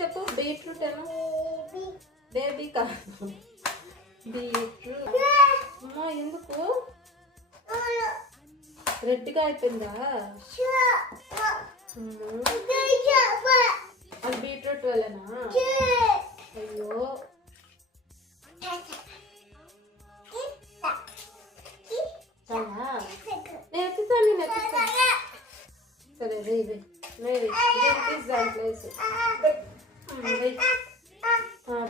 చెప్పు. బీట్రూట్ ఏనా? బేబీ కాదు, బీట్రూట్. అమ్మా ఎందుకు రెడ్గా అయిపోయిందా? అది బీట్రూట్ వల్లనా? అయ్యో చాలా నేర్పిస్తాను, నేను నేర్పిస్తాను. సరే వెయ్యి వెయ్యి వెయ్యి దాంట్లో వేసి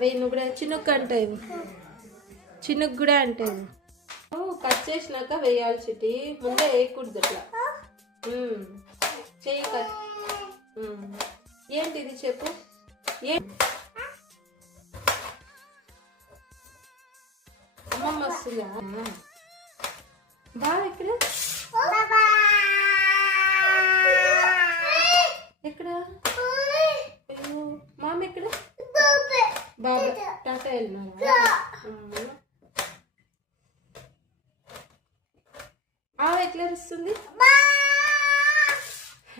వెయ్యి. నువ్వు కూడా చినుక్ అంటే చినుక్ కూడా అంటే కట్ చేసినాక వేయాలి చిట్టి, ముందే వేయకూడదు అట్లా. చెయ్యి కట్. ఏంటిది చెప్పు. అమ్మమ్మ వస్తుందా? బాగా ఎక్కడ ఎక్కడ? అయ్యో మామ ఎక్కడ? బాబా టాటా వెళ్ళినారా? ఎట్లా అరుస్తుంది?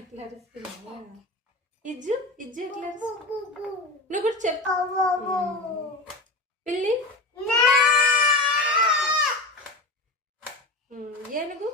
ఎట్లా అరుస్తుందా? ఇజ్జు ఇజ్జు ఎట్లా నువ్వు కూడా చెప్పు. పిల్లి ఏనుగు